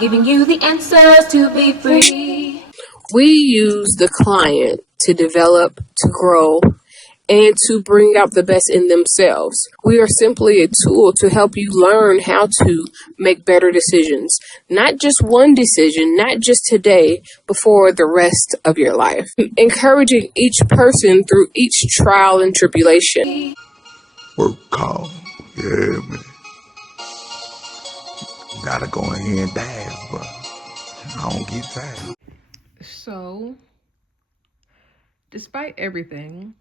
giving you the answers to be free. We use the client to develop, to grow, and to bring out the best in themselves. We are simply a tool to help you learn how to make better decisions. Not just one decision, not just today, but for the rest of your life. Encouraging each person through each trial and tribulation. Work call. Yeah, man. Gotta go in here and dance, but I don't get tired. So, despite everything,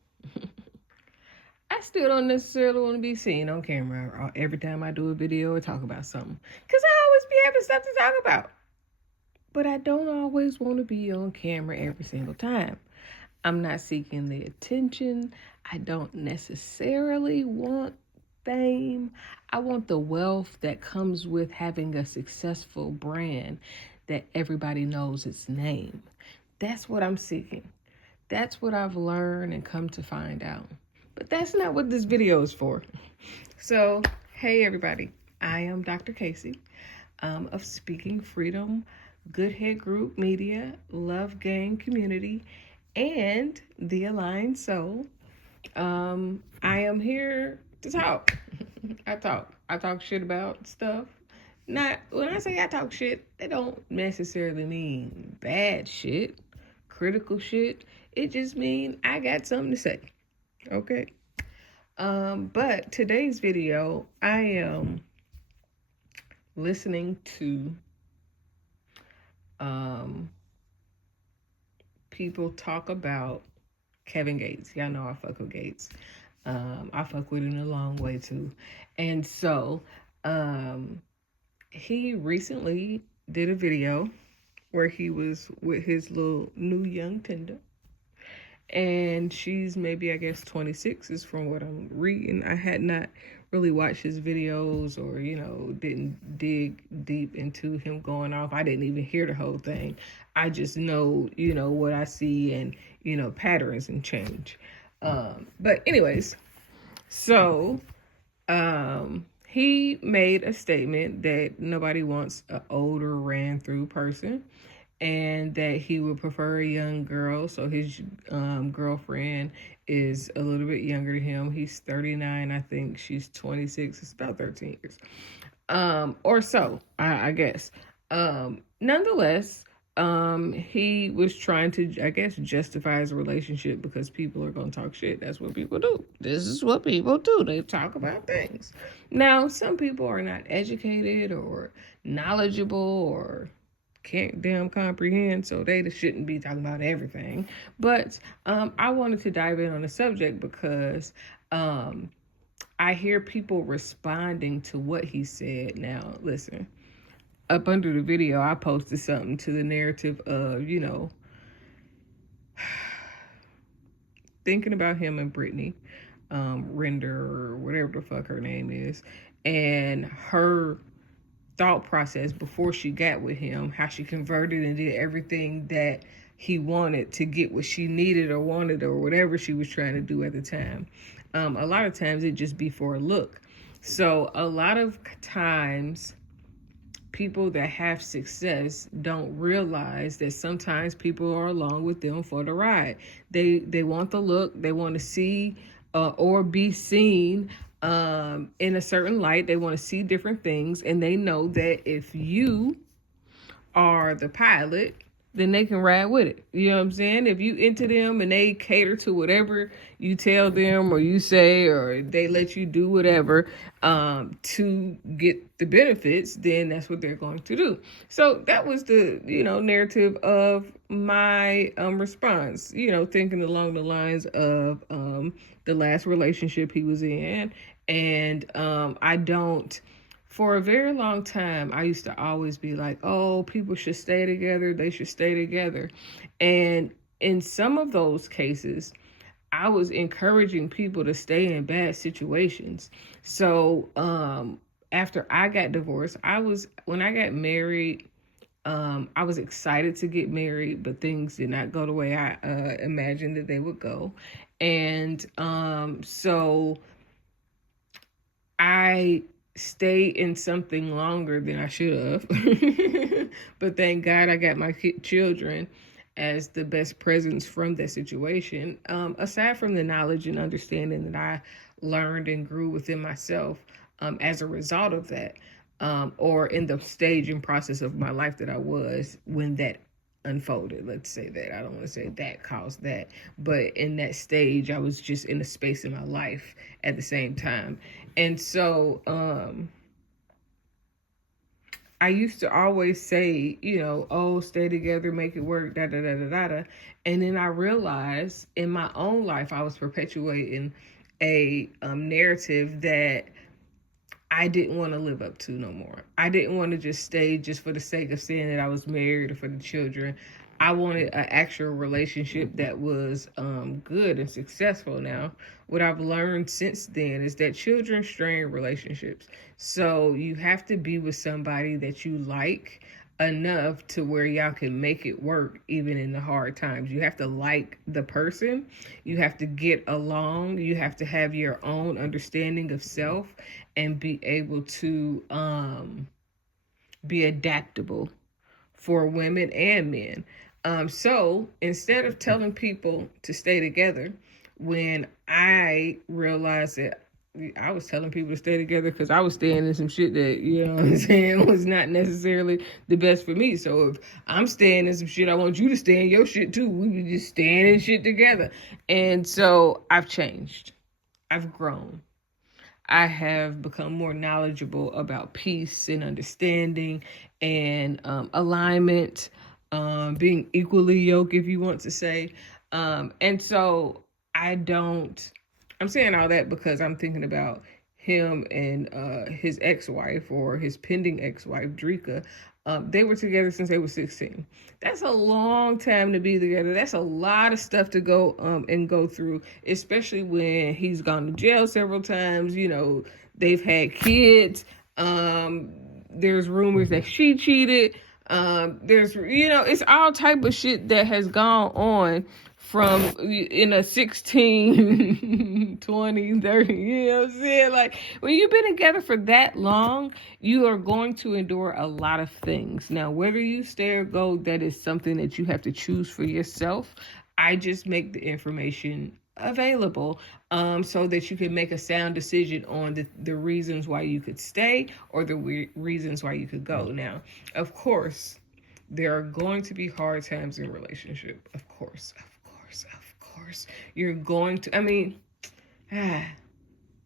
I still don't necessarily want to be seen on camera every time I do a video or talk about something. Because I always be having stuff to talk about. But I don't always want to be on camera every single time. I'm not seeking the attention. I don't necessarily want fame. I want the wealth that comes with having a successful brand that everybody knows its name. That's what I'm seeking. That's what I've learned and come to find out. But that's not what this video is for. So, hey everybody, I am Dr. Kaci of Speaking Freedom, Good Head Group Media, Love Gang Community, and The Aligned Soul. I am here to talk. I talk shit about stuff. Not when I say I talk shit, they don't necessarily mean bad shit, critical shit. It just means I got something to say. Okay. But today's video, I am listening to people talk about Kevin Gates. Y'all know I fuck with Gates. I fuck with him in a long way too. And so he recently did a video where he was with his little new young tender. And she's maybe, I guess, 26 is from what I'm reading. I had not really watched his videos or, didn't dig deep into him going off. I didn't even hear the whole thing. I just know, what I see and, patterns and change. But anyways, so he made a statement that nobody wants an older ran through person, and that he would prefer a young girl. So his girlfriend is a little bit younger than him. He's 39. I think she's 26. It's about 13 years. Or so, I guess. Nonetheless, he was trying to, I guess, justify his relationship because people are going to talk shit. That's what people do. This is what people do. They talk about things. Now, some people are not educated or knowledgeable or can't damn comprehend, so they shouldn't be talking about everything. But I wanted to dive in on the subject because I hear people responding to what he said. Now, listen, up under the video, I posted something to the narrative of, thinking about him and Brittany Render, or whatever the fuck her name is, and her thought process before she got with him, how she converted and did everything that he wanted to get what she needed or wanted or whatever she was trying to do at the time. A lot of times it just be for a look. So a lot of times people that have success don't realize that sometimes people are along with them for the ride. They want the look, they want to see or be seen in a certain light. They want to see different things, and they know that if you are the pilot, then they can ride with it. You know what I'm saying? If you into them and they cater to whatever you tell them or you say, or they let you do whatever to get the benefits, then that's what they're going to do. So that was the, narrative of my response, thinking along the lines of the last relationship he was in. And for a very long time, I used to always be like, oh, people should stay together. They should stay together. And in some of those cases, I was encouraging people to stay in bad situations. So after I got divorced, when I got married, I was excited to get married, but things did not go the way I imagined that they would go. And so I stay in something longer than I should have. But thank God I got my children as the best presents from that situation. Aside from the knowledge and understanding that I learned and grew within myself as a result of that, or in the stage and process of my life that I was when that unfolded. Let's say that. I don't want to say that caused that, but in that stage, I was just in a space in my life at the same time. And so, I used to always say, oh, stay together, make it work, da da da da da da. And then I realized in my own life, I was perpetuating a narrative that I didn't want to live up to no more. I didn't want to just stay just for the sake of saying that I was married or for the children. I wanted an actual relationship that was good and successful. Now, what I've learned since then is that children strain relationships. So you have to be with somebody that you like enough to where y'all can make it work even in the hard times. You have to like the person. You have to get along. You have to have your own understanding of self and be able to be adaptable for women and men. So instead of telling people to stay together, when I realized that I was telling people to stay together because I was staying in some shit that, was not necessarily the best for me. So if I'm staying in some shit, I want you to stay in your shit too. We be just staying in shit together. And so I've changed. I've grown. I have become more knowledgeable about peace and understanding and alignment, being equally yoked, if you want to say. And so I'm saying all that because I'm thinking about him and his ex-wife or his pending ex-wife, Drika. They were together since they were 16. That's a long time to be together. That's a lot of stuff to go and go through, especially when he's gone to jail several times. They've had kids. There's rumors that she cheated. There's, it's all type of shit that has gone on from in a 16, 20, 30, you know what I'm saying? Like, when you've been together for that long, you are going to endure a lot of things. Now, whether you stay or go, that is something that you have to choose for yourself. I just make the information available so that you can make a sound decision on the reasons why you could stay or the reasons why you could go. Now, of course, there are going to be hard times in relationship. Of course. You're going to,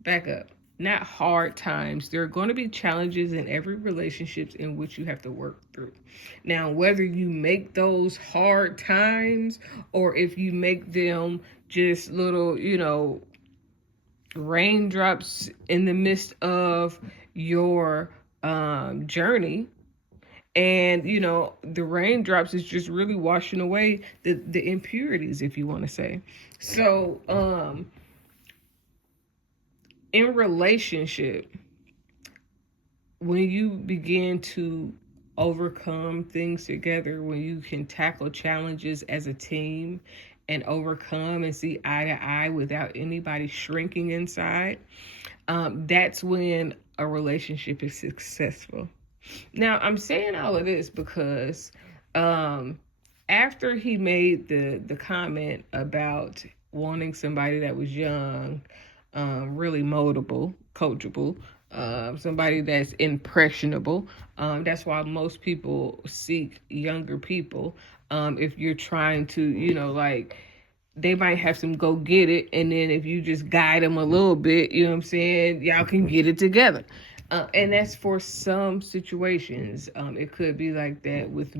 back up. Not hard times. There are going to be challenges in every relationship in which you have to work through. Now, whether you make those hard times or if you make them just little, raindrops in the midst of your journey, and the raindrops is just really washing away the impurities, if you want to say. So in relationship, when you begin to overcome things together, when you can tackle challenges as a team and overcome and see eye to eye without anybody shrinking inside, that's when a relationship is successful. Now, I'm saying all of this because after he made the comment about wanting somebody that was young, really moldable, coachable, somebody that's impressionable. That's why most people seek younger people. If you're trying to, they might have some go get it, and then if you just guide them a little bit, you know what I'm saying, y'all can get it together. And that's for some situations. It could be like that with a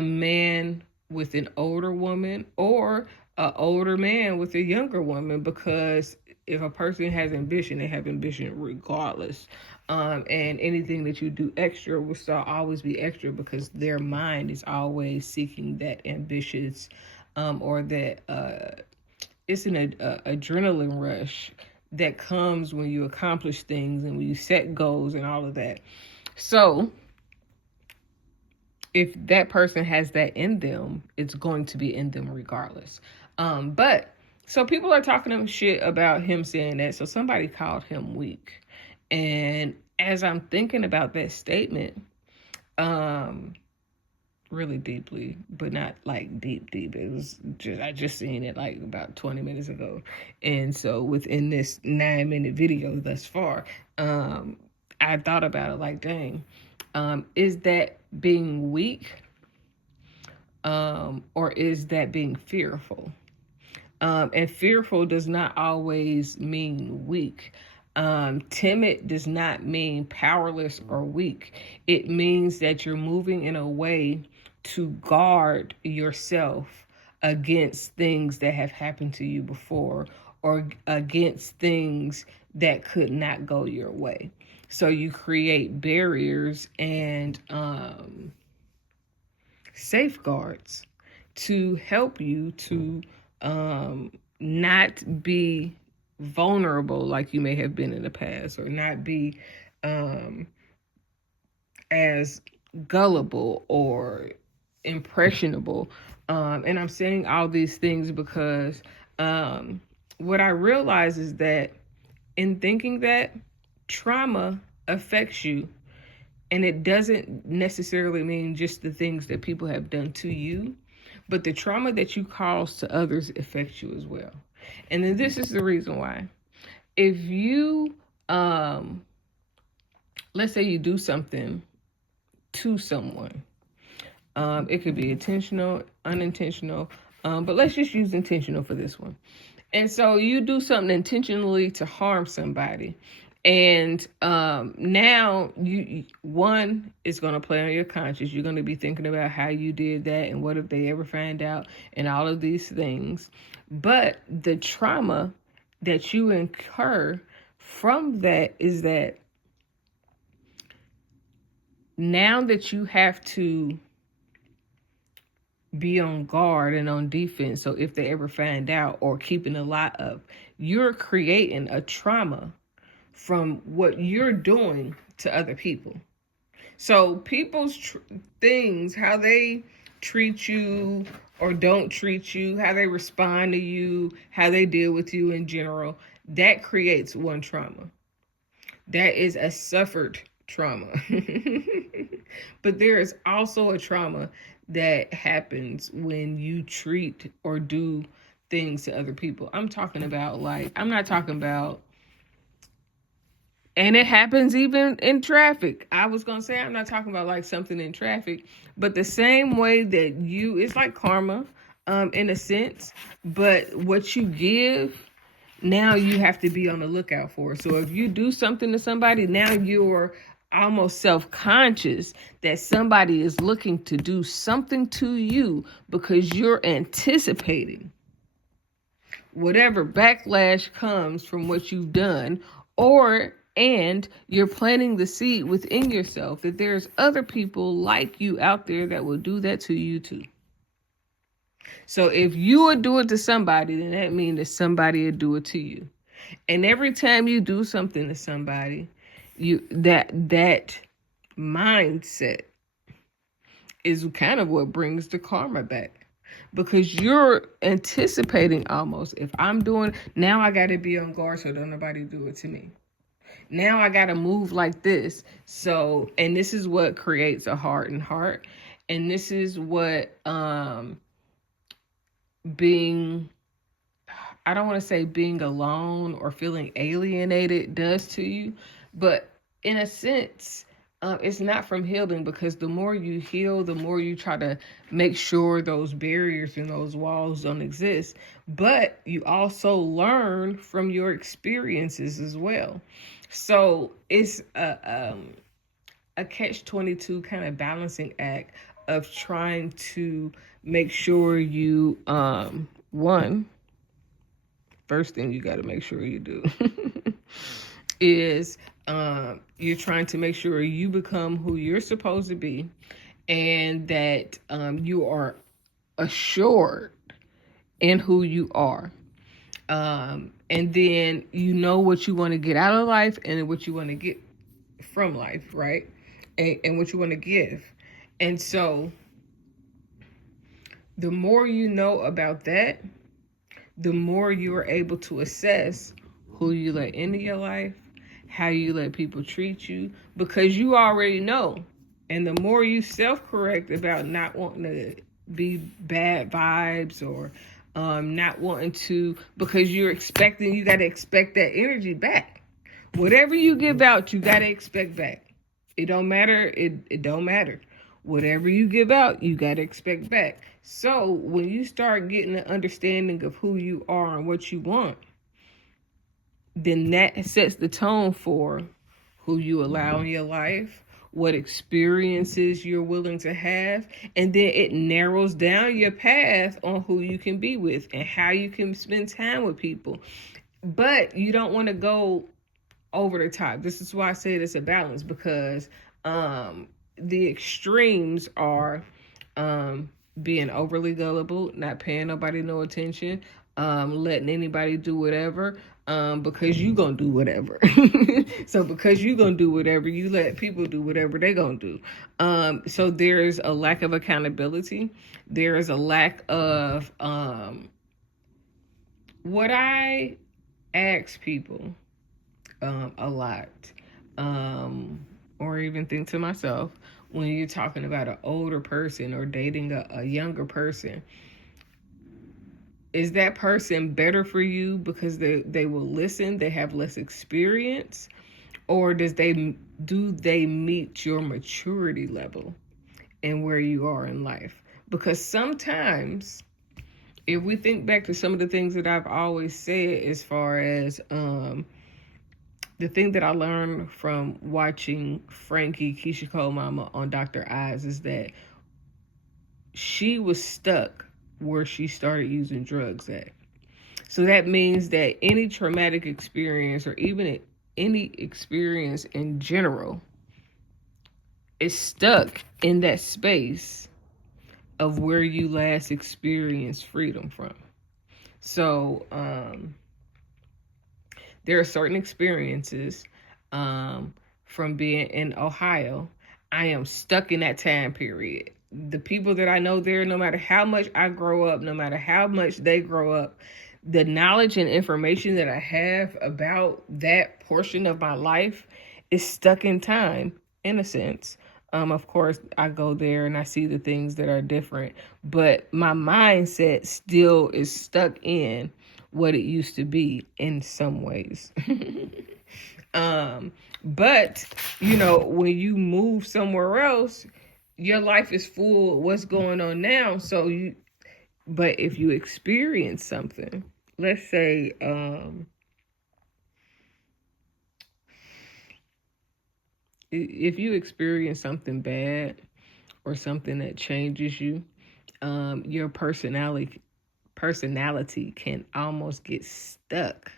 man with an older woman, or an older man with a younger woman, because if a person has ambition, they have ambition regardless. And anything that you do extra will always be extra because their mind is always seeking that ambitious, or that it's an adrenaline rush that comes when you accomplish things and when you set goals and all of that. So if that person has that in them, it's going to be in them regardless. So people are talking shit about him saying that. So somebody called him weak. And as I'm thinking about that statement, really deeply, but not like deep. It was just, I just seen it like about 20 minutes ago. And so within this 9-minute video thus far, I thought about it like, dang, is that being weak? Or is that being fearful? And fearful does not always mean weak. Timid does not mean powerless or weak. It means that you're moving in a way to guard yourself against things that have happened to you before, or against things that could not go your way. So you create barriers and safeguards to help you to not be vulnerable like you may have been in the past, or not be as gullible or impressionable. And I'm saying all these things because what I realize is that in thinking that trauma affects you, and it doesn't necessarily mean just the things that people have done to you, but the trauma that you cause to others affects you as well. And then this is the reason why. If you, let's say you do something to someone, it could be intentional, unintentional, but let's just use intentional for this one. And so you do something intentionally to harm somebody. And now one is going to play on your conscience. You're going to be thinking about how you did that and what if they ever find out and all of these things. But the trauma that you incur from that is that now that you have to be on guard and on defense, so if they ever find out, or keeping a lot of, you're creating a trauma from what you're doing to other people. So people's things, how they treat you or don't treat you, how they respond to you, how they deal with you in general, that creates one trauma. That is a suffered trauma. But there is also a trauma that happens when you treat or do things to other people. I'm talking about, like, I'm not talking about, and it happens even in traffic. I was going to say, I'm not talking about like something in traffic, but the same way that it's like karma, in a sense, but what you give, now you have to be on the lookout for. So if you do something to somebody, now you're almost self-conscious that somebody is looking to do something to you because you're anticipating whatever backlash comes from what you've done, and you're planting the seed within yourself that there's other people like you out there that will do that to you too. So if you would do it to somebody, then that means that somebody would do it to you. And every time you do something to somebody, that mindset is kind of what brings the karma back. Because you're anticipating almost, if I'm doing, now I got to be on guard so don't nobody do it to me. Now I got to move like this. So, and this is what creates a hardened heart. And this is what being, I don't want to say being alone or feeling alienated does to you. But in a sense, it's not from healing, because the more you heal, the more you try to make sure those barriers and those walls don't exist. But you also learn from your experiences as well. So it's a catch-22 kind of balancing act of trying to make sure you, first thing you got to make sure you do is you're trying to make sure you become who you're supposed to be, and that you are assured in who you are. And then you know what you want to get out of life and what you want to get from life, right? And what you want to give. And so the more you know about that, the more you are able to assess who you let into your life how you let people treat you, because you already know. And the more you self-correct about not wanting to be bad vibes, or not wanting to, because you got to expect that energy back. Whatever you give out, you got to expect back. It don't matter. It don't matter. Whatever you give out, you got to expect back. So when you start getting an understanding of who you are and what you want, then that sets the tone for who you allow in your life, what experiences you're willing to have, and then it narrows down your path on who you can be with and how you can spend time with people. But you don't want to go over the top. This is why I said it's a balance, because the extremes are being overly gullible, not paying nobody no attention, letting anybody do whatever, because you gonna do whatever. So because you gonna do whatever, you let people do whatever they gonna do. So there's a lack of accountability. There is a lack of what I ask people a lot, or even think to myself, when you're talking about an older person or dating a younger person, is that person better for you because they will listen, they have less experience, or do they meet your maturity level and where you are in life? Because sometimes, if we think back to some of the things that I've always said, as far as the thing that I learned from watching Frankie Keisha Cole Mama on Dr. Oz is that she was stuck where she started using drugs at. So that means that any traumatic experience, or even any experience in general, is stuck in that space of where you last experienced freedom from. So there are certain experiences from being in Ohio. I am stuck in that time period. The people that I know there, no matter how much I grow up, no matter how much they grow up, the knowledge and information that I have about that portion of my life is stuck in time, in a sense. Of course, I go there and I see the things that are different, but my mindset still is stuck in what it used to be in some ways. But when you move somewhere else, your life is full of what's going on now. But if you experience something, let's say, if you experience something bad or something that changes you, your personality can almost get stuck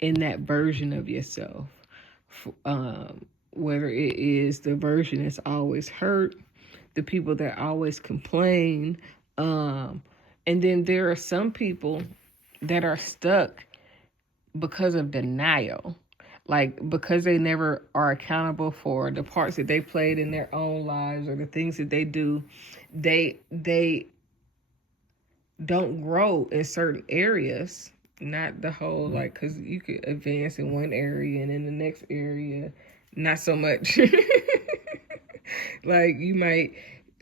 in that version of yourself. Whether it is the version that's always hurt, the people that always complain, and then there are some people that are stuck because of denial. Like, because they never are accountable for the parts that they played in their own lives or the things that they do, they don't grow in certain areas. Not the whole, like, because you could advance in one area and in the next area, not so much. Like,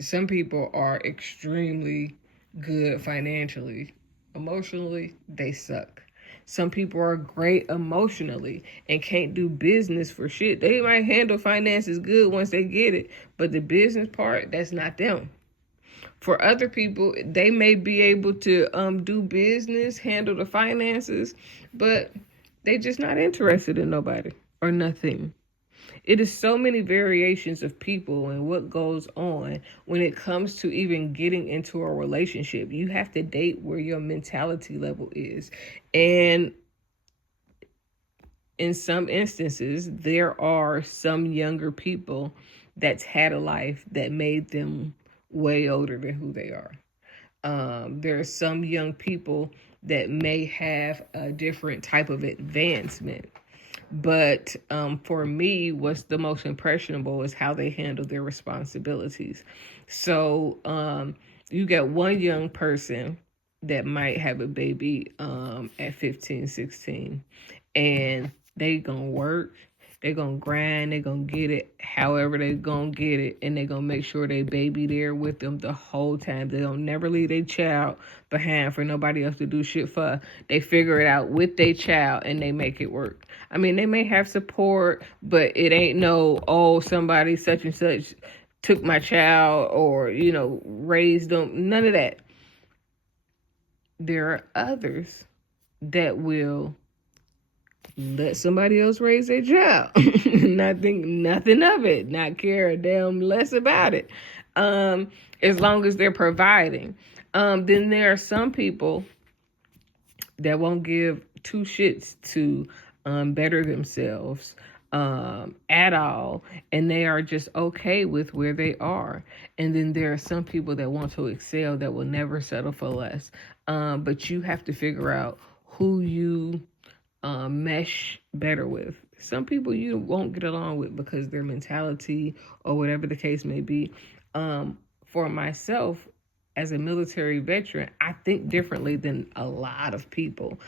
some people are extremely good financially. Emotionally, they suck. Some people are great emotionally and can't do business for shit. They might handle finances good once they get it, but the business part, that's not them. For other people, they may be able to do business, handle the finances, but they just not interested in nobody or nothing. It is so many variations of people and what goes on when it comes to even getting into a relationship. You have to date where your mentality level is. And in some instances, there are some younger people that's had a life that made them way older than who they are. There are some young people that may have a different type of advancement. But for me, what's the most impressionable is how they handle their responsibilities. So you got one young person that might have a baby at 15, 16, and They gonna work, they gonna grind, they gonna get it however they gonna get it, and they gonna make sure they baby there with them the whole time. They don't never leave their child behind for nobody else to do shit for. They figure it out with their child and they make it work. I mean, they may have support, but it ain't no, oh, somebody such and such took my child or, raised them. None of that. There are others that will let somebody else raise their child. Not think nothing of it, not care a damn less about it. As long as they're providing. Then there are some people that won't give two shits to better themselves at all, and they are just okay with where they are. And then there are some people that want to excel that will never settle for less. But you have to figure out who you mesh better with. Some people you won't get along with because their mentality or whatever the case may be. For myself, as a military veteran, I think differently than a lot of people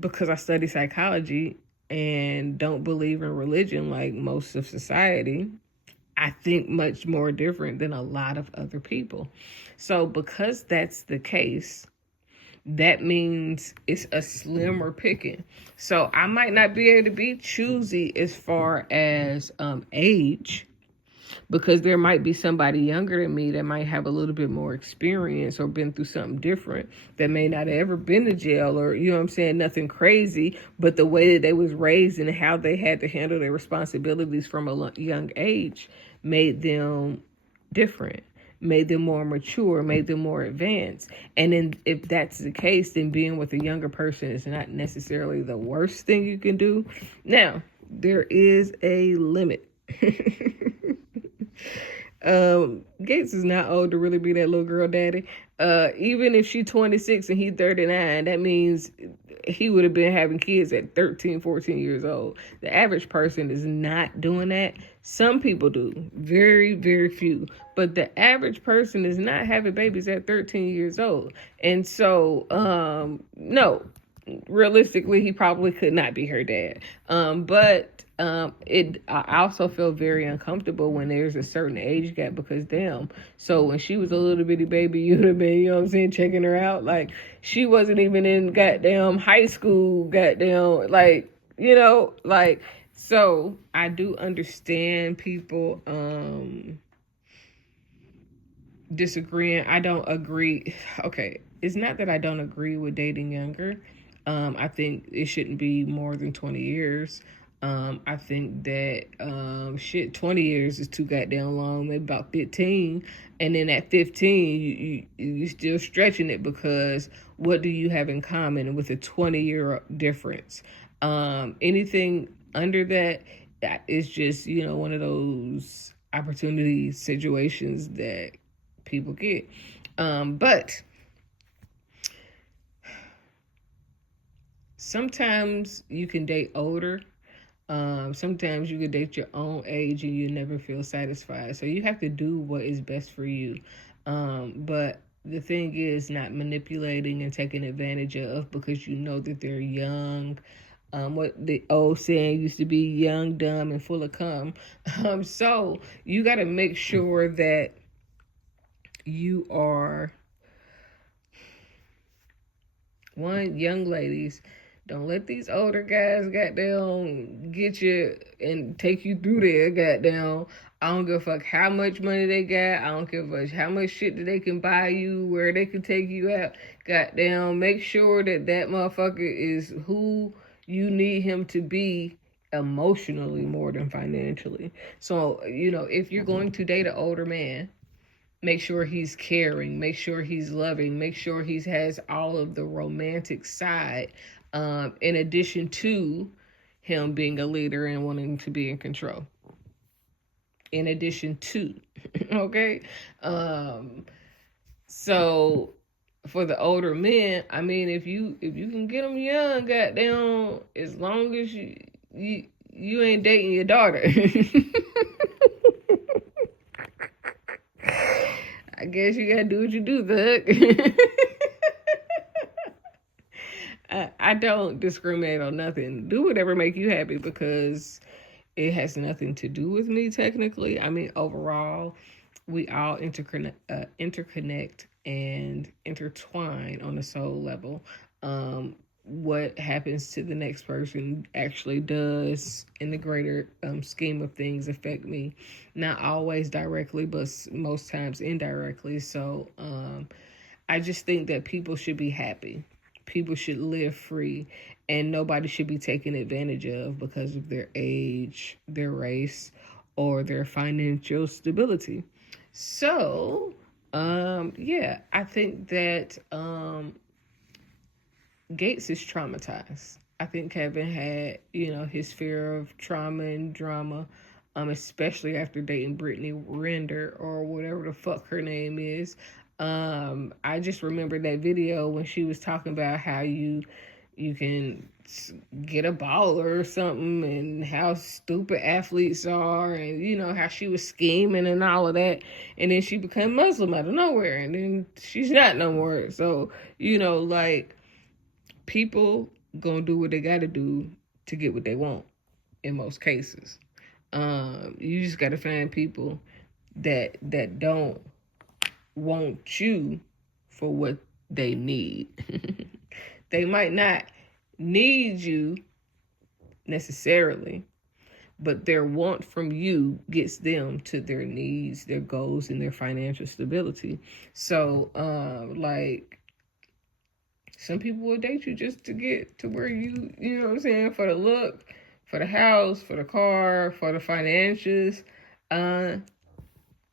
because I study psychology and don't believe in religion like most of society. I think much more different than a lot of other people. So because that's the case, that means it's a slimmer picking. So I might not be able to be choosy as far as age, because there might be somebody younger than me that might have a little bit more experience or been through something different, that may not have ever been to jail or, nothing crazy, but the way that they was raised and how they had to handle their responsibilities from a young age made them different, made them more mature, made them more advanced. And then if that's the case, then being with a younger person is not necessarily the worst thing you can do. Now, there is a limit. Gates is not old to really be that little girl daddy. Even if she's 26 and he's 39, that means he would have been having kids at 13, 14 years old. The average person is not doing that. Some people do. Very, very few. But the average person is not having babies at 13 years old. And so, no, realistically, he probably could not be her dad. But I also feel very uncomfortable when there's a certain age gap because damn. So when she was a little bitty baby, you'd have been, checking her out. Like she wasn't even in goddamn high school, so I do understand people disagreeing. I don't agree. Okay, it's not that I don't agree with dating younger. I think it shouldn't be more than 20 years. I think that 20 years is too goddamn long. Maybe about 15, and then at 15, you still stretching it because what do you have in common with a 20-year difference? Anything under that is just one of those opportunity situations that people get. But sometimes you can date older. Sometimes you can date your own age and you never feel satisfied. So you have to do what is best for you. But the thing is not manipulating and taking advantage of because you know that they're young. What the old saying used to be, young, dumb, and full of cum. So you got to make sure that you are, one, young ladies, don't let these older guys goddamn get you and take you through there goddamn. I don't give a fuck how much money they got. I don't give a fuck how much shit that they can buy you, where they can take you out. Goddamn, make sure that motherfucker is who you need him to be emotionally more than financially. So, if you're going to date an older man, make sure he's caring, make sure he's loving, make sure he has all of the romantic side, in addition to him being a leader and wanting to be in control. In addition to, okay? So for the older men, I mean, if you can get them young, goddamn, as long as you ain't dating your daughter. I guess you gotta do what you do, Thug. I don't discriminate on nothing. Do whatever make you happy, because it has nothing to do with me technically. I mean, overall, we all interconnect and intertwine on a soul level. What happens to the next person actually does, in the greater scheme of things, affect me. Not always directly, but most times indirectly. So I just think that people should be happy. People should live free, and nobody should be taken advantage of because of their age, their race, or their financial stability. So, yeah, I think that Gates is traumatized. I think Kevin had, his fear of trauma and drama, especially after dating Brittany Render, or whatever the fuck her name is. I just remember that video when she was talking about how you can get a baller or something, and how stupid athletes are, and how she was scheming and all of that, and then she became Muslim out of nowhere, and then she's not no more. So like, people gonna do what they gotta do to get what they want in most cases. You just gotta find people that don't want you for what they need. They might not need you necessarily, but their want from you gets them to their needs, their goals, and their financial stability. So, like, some people will date you just to get to where you know what I'm saying, for the look, for the house, for the car, for the financials.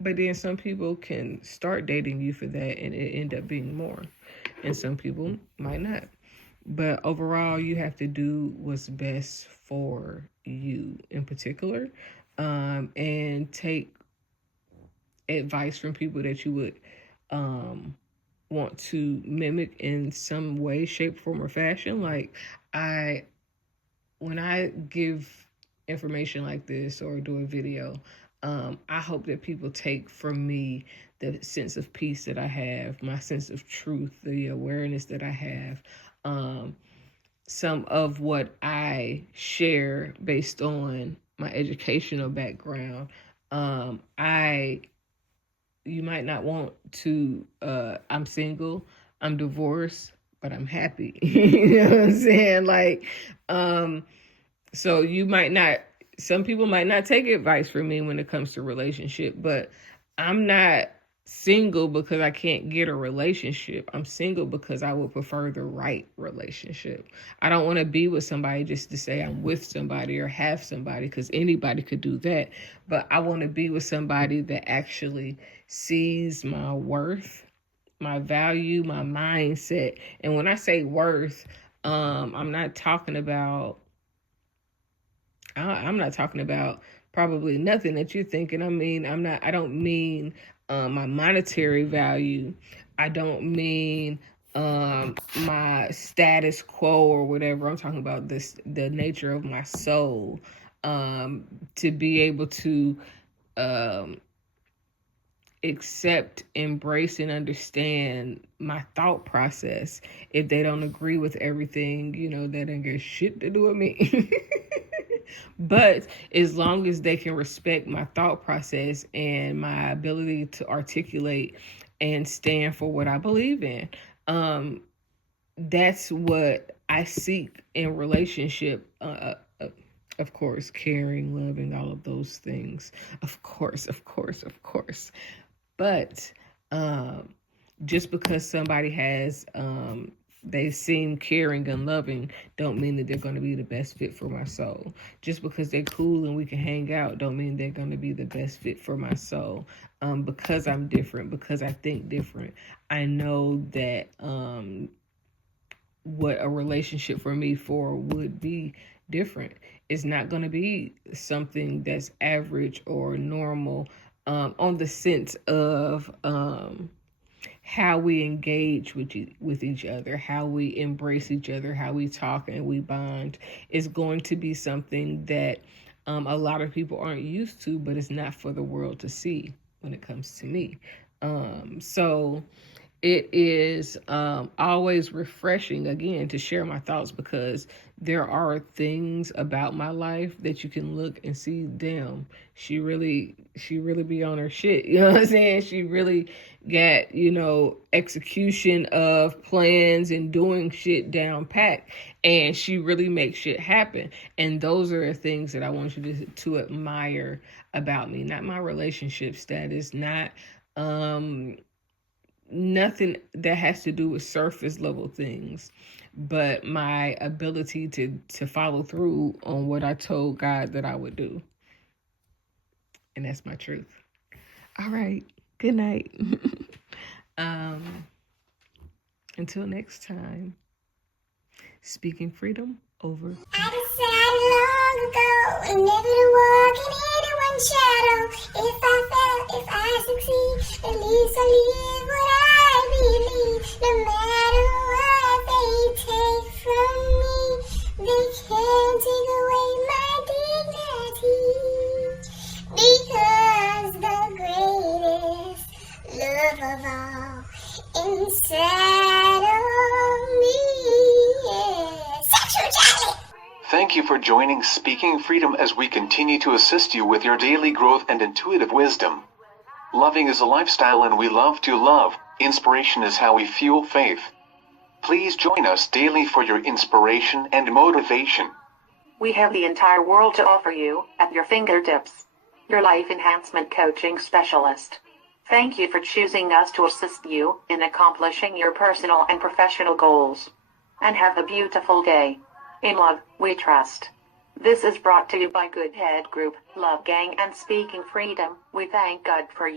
But then some people can start dating you for that, and it end up being more. And some people might not. But overall, you have to do what's best for you in particular, and take advice from people that you would want to mimic in some way, shape, form, or fashion. Like, when I give information like this or do a video, I hope that people take from me the sense of peace that I have, my sense of truth, the awareness that I have, some of what I share based on my educational background. You might not want to, I'm single, I'm divorced, but I'm happy. You know what I'm saying? Like, so some people might not take advice from me when it comes to relationship, but I'm not single because I can't get a relationship. I'm single because I would prefer the right relationship. I don't want to be with somebody just to say I'm with somebody or have somebody, because anybody could do that. But I want to be with somebody that actually sees my worth, my value, my mindset. And when I say worth, I'm not talking about probably nothing that you're thinking. I don't mean my monetary value. I don't mean my status quo or whatever. I'm talking about the nature of my soul. To be able to accept, embrace, and understand my thought process. If they don't agree with everything, that ain't got shit to do with me. But as long as they can respect my thought process and my ability to articulate and stand for what I believe in, that's what I seek in relationship. Of course, caring, loving, all of those things. Of course. But just because somebody has they seem caring and loving, don't mean that they're going to be the best fit for my soul. Just because they're cool and we can hang out, don't mean they're going to be the best fit for my soul. Because I'm different, because I think different, I know that what a relationship for me would be different. It's not going to be something that's average or normal, on the sense of how we engage with each other, how we embrace each other, how we talk and we bond. Is going to be something that a lot of people aren't used to, but it's not for the world to see when it comes to me. So It is always refreshing, again, to share my thoughts, because there are things about my life that you can look and see, damn, she really be on her shit. You know what I'm saying? She really got, execution of plans and doing shit down pat, and she really makes shit happen. And those are the things that I want you to admire about me. Not my relationship status, not nothing that has to do with surface level things, but my ability to follow through on what I told God that I would do. And that's my truth. All right. Good night. Until next time, speaking freedom over. I decided long ago never to walk in anyone's shadow. If I fail, if I succeed, at least I live what I believe. No matter what they take from me, they can't take away my dignity. Because the greatest love of all inside of me is sexuality. Thank you for joining Speaking Freedom as we continue to assist you with your daily growth and intuitive wisdom. Loving is a lifestyle and we love to love. Inspiration is how we fuel faith. Please join us daily for your inspiration and motivation. We have the entire world to offer you at your fingertips. Your life enhancement coaching specialist. Thank you for choosing us to assist you in accomplishing your personal and professional goals. And have a beautiful day. In love, we trust. This is brought to you by Good Head Group, Love Gang, and Speaking Freedom. We thank God for you.